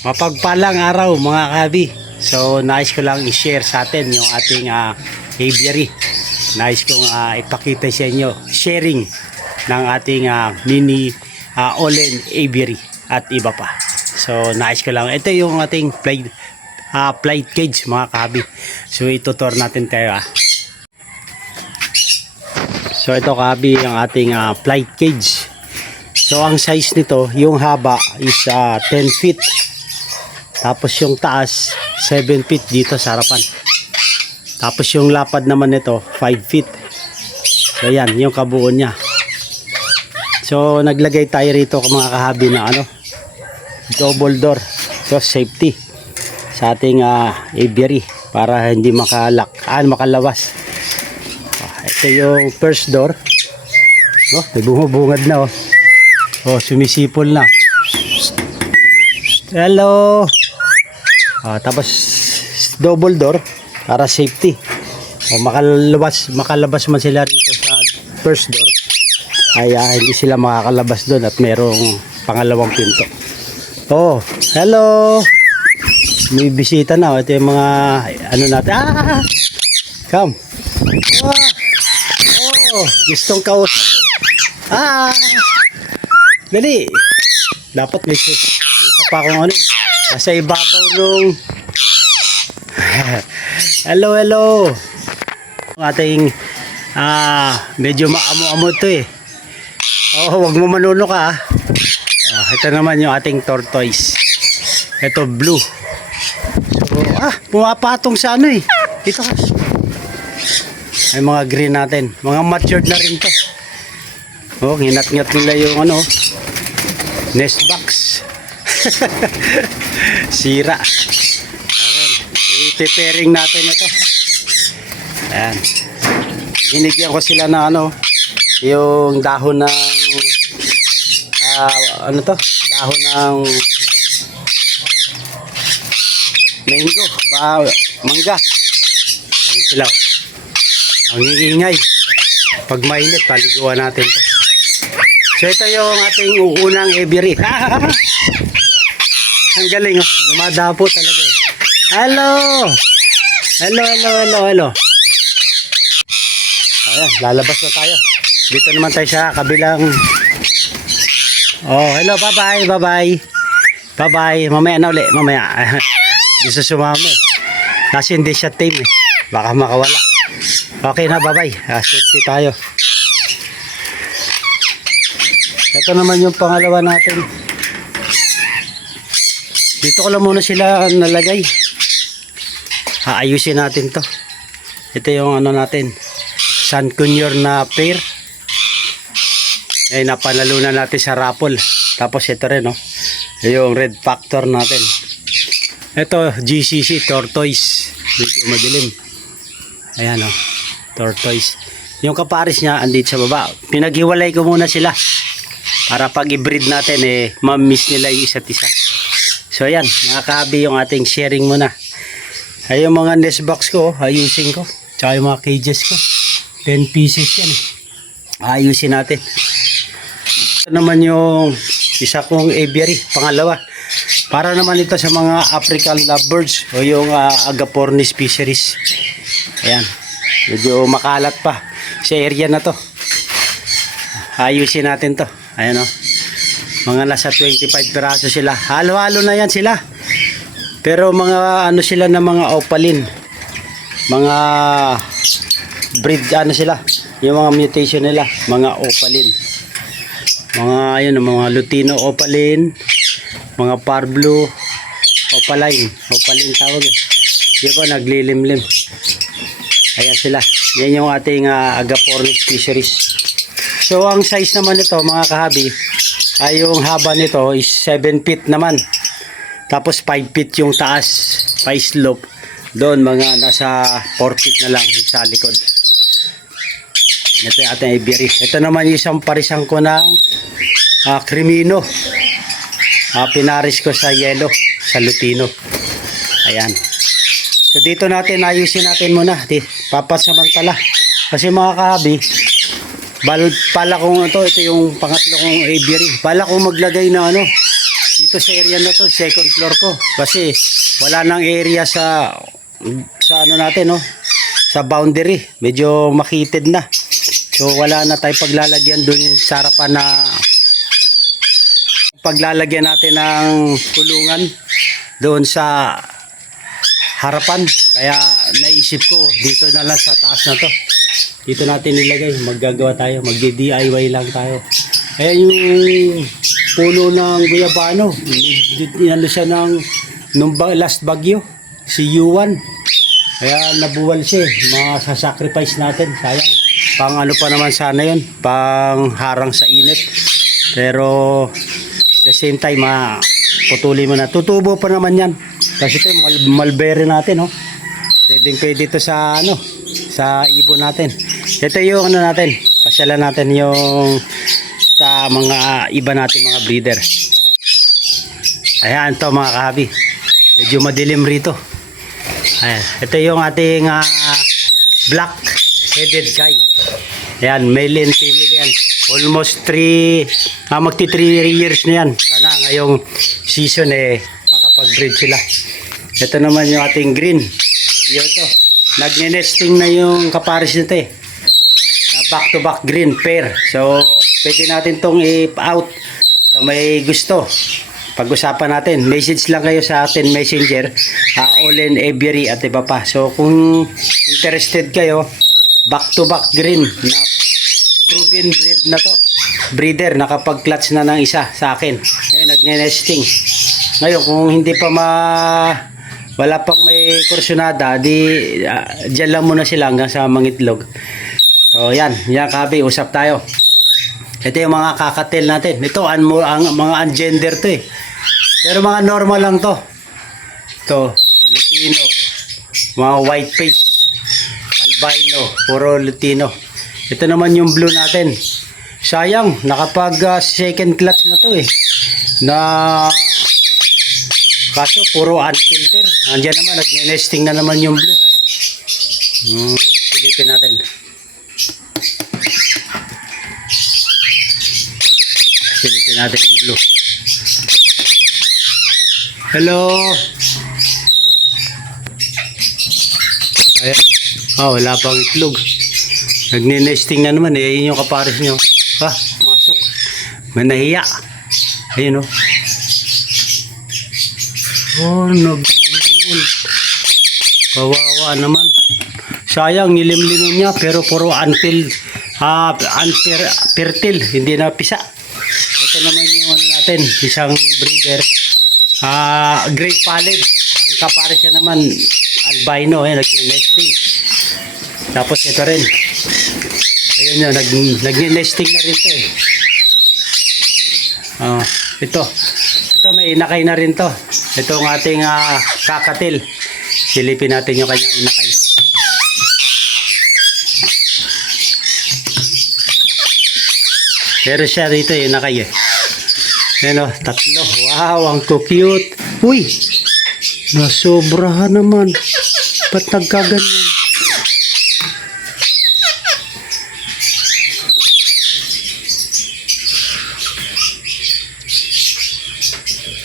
Mapagpalang araw mga kabi. So nais ko lang i-share sa atin yung ating aviary. Nais kong ipakita sa inyo sharing ng ating mini Olen aviary at iba pa. So nais ko lang, ito yung ating flight cage mga kabi. So itutur natin kayo So ito kabi yung ating flight cage. So ang size nito, yung haba is 10 feet. Tapos yung taas 7 feet dito sa harapan. Tapos yung lapad naman nito 5 feet. So yan yung kabuo niya. So naglagay tayo rito mga kahabi na double door. So safety sa ating aviary para hindi makalabas. Ito yung first door. May bumubungad na sumisipol na. Hello. Tapos double door para safety. Makalabas man sila rito sa first door ay hindi sila makakalabas doon at merong pangalawang pinto. Hello. May bisita na. Ito yung mga natin. Come. Gustong kausap ko. Dali. Dapat may isa pa akong nasa ibabaw nung hello ating medyo maamo-amo to wag mo manuno ka ito naman yung ating tortoise, ito blue. So pumapatong sa dito ay mga green natin, mga matured na rin to. Nginat-ngat nila yung nest box. Sira. I-preparing natin ito. Ayan. Binigyan ko sila na yung dahon ng dahon ng mango, mangga. Ayun sila. Ang iingay. Pag mainit, paliguan natin to. So ito yung ating unang aviary. Ang galing dumadapo talaga Hello. Ayan, lalabas na tayo. Dito naman tayo sa kabilang. Hello, bye-bye. Mamaya na uli, mamaya. Gusto sumama kasi hindi siya tame baka makawala. Okay na, bye-bye. Safety tayo. Ito naman yung pangalawa natin. Dito ko lang muna sila nalagay. Ayusin natin to. Ito yung natin, San Cunyor na pair. Napanalunan natin sa raffle. Tapos ito rin yung red factor natin. Ito GCC tortoise, medyo madilim. Ayan tortoise. Yung kaparis niya andito sa baba. Pinaghiwalay ko muna sila para pag i-breed natin ma-miss nila yung isa't isa. So ayan, mga kahabi, yung ating sharing muna. Ay yung mga nest box ko, ayusin ko. Tsaka yung mga cages ko. 10 pieces yan ayusin natin. Ito naman yung isa kong aviary, pangalawa. Para naman ito sa mga African lovebirds o yung Agapornis fisheries. Ayan, medyo makalat pa sa area na to. Ayusin natin to. Ayan mga nasa 25 piraso sila. Halo-halo na yan sila. Pero mga sila na mga opaline. Mga breed sila. Yung mga mutation nila, mga opaline. Mga lutino opaline, mga parblu opaline. Opaline tawag naglilimlim. Ayan sila. Yan yung ating Agapornis fisheries. So ang size naman nito mga kahabi, ay yung haba nito is 7 feet naman. Tapos 5 feet yung taas, pa-slope. Doon mga nasa 4 feet na lang sa likod. Ito yung ating aviary. Ito naman yung isang parisang ko ng Crimino. Pinaris ko sa yellow, sa lutino. Ayan. So dito natin ayusin natin muna. Papasamantala. Kasi mga kahabi, pala kong ito yung pangatlo kong aviary. Pala kong maglagay na dito sa area na to, second floor ko. Kasi wala nang area sa ano natin, no? Sa boundary. Medyo makitid na. So wala na tayong paglalagyan dun sa harapan na paglalagyan natin ng kulungan doon sa harapan. Kaya naisip ko, dito na lang sa taas na to. Dito natin nilagay. Maggagawa tayo. Mag-DIY lang tayo. Kaya yung puno ng guyabano, ano siya nung last bagyo, si Yuan. Kaya nabuwal siya. Masasacrifice natin. Sayang. Pang ano pa naman sana yun. Pang harang sa init. Pero the same time, putuli mo na. Tutubo pa naman yan. Kasi ito yung mulberry natin, oh. Pwede ito sa ano, sa ibon natin. Ito yung ano natin. Pasyalan natin yung sa mga iba natin mga breeder. Ayan to mga kahabi. Medyo madilim rito. Ayan. Ito yung ating black headed guy. Ayan, male and female yan. Almost 3 magti 3 years na yan. Sana ngayong season makapag-breed sila. Ito naman yung ating green. Ito. Nagne-nesting na yung kapares nito back to back green pair. So pwede natin tong i-out sa may gusto. Pag-usapan natin. Message lang kayo sa atin messenger. Olen Aviary at iba pa. So kung interested kayo, back to back green na proven breed na to. Breeder, nakapag-clutch na ng isa sa akin. Ngayon, nagne-nesting. Ngayon, kung hindi pa wala pang may kursyonada, dyan lang muna sila hanggang sa mangitlog. So, yan kabi, usap tayo. Ito yung mga kakatil natin. Ito, mga ungender to Pero mga normal lang to. Ito, Lutino. Mga white face. Albino, puro Lutino. Ito naman yung blue natin. Sayang, nakapag second clutch na to Na kaso puro unfilter. Andiyan naman, nagne-nesting na naman yung blue. Silipin natin. Silipin natin yung blue. Hello. Ayan. Wala pang itlog. Nagne-nesting na naman. Yun yung kapares nyo. Masok. May nahiya. Ayun nagbumul. Kawawa naman. Sayang, nilimlimin niya. Pero puro unfertile. Hindi na pisa. Ito naman yung natin. Isang breeder. Great pallid. Ang kapares niya naman albino. Nagne-nesting. Tapos ito rin. Ayun yun, nagne-nesting na rin to Ito may inakay na rin to. Ito ang ating kakatil. Silipin natin yung kanyang inakay. Pero siya dito inakay Ayan tatlo. Wow, ang cute. Uy, nasobrahan naman. Ba't nagkaganyan?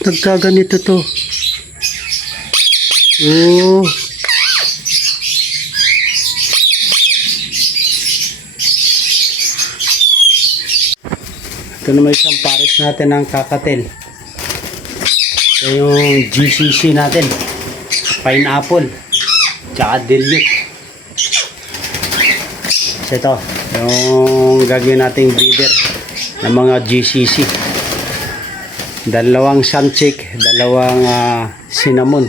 Nagkaganito to. Ito naman isang pares natin ng kakatil. Ito yung GCC natin. Pineapple. Tsaka dilute. Ito. Yung gagawin nating breeder ng mga GCC. Dalawang sunchick, dalawang cinnamon.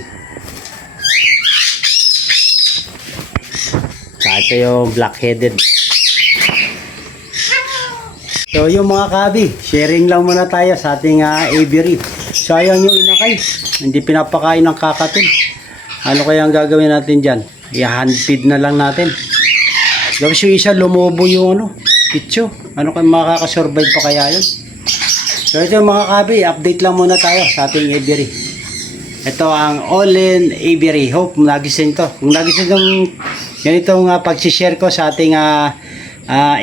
Saka ito yung black-headed. So yung mga kabi, sharing lang muna tayo sa ating aviary. Sayang yung inakay, hindi pinapakain ng kakatil. Ano kaya ang gagawin natin dyan? I-hand feed na lang natin. Tapos yung isa lumobo yung pitso. Ano kaya makakasurvive pa kaya yun? So ito mga kabi, update lang muna tayo sa ating aviary. Ito ang Olen Aviary. Hope nagising to. Kung nagising yung ganitong pag-share ko sa ating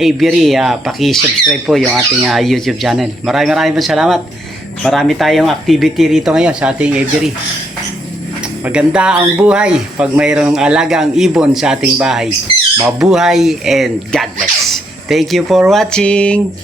aviary, paki-subscribe po yung ating YouTube channel. Maraming salamat. Marami tayong activity rito ngayon sa ating aviary. Maganda ang buhay pag mayroong alagang ibon sa ating bahay. Mabuhay and God bless. Thank you for watching.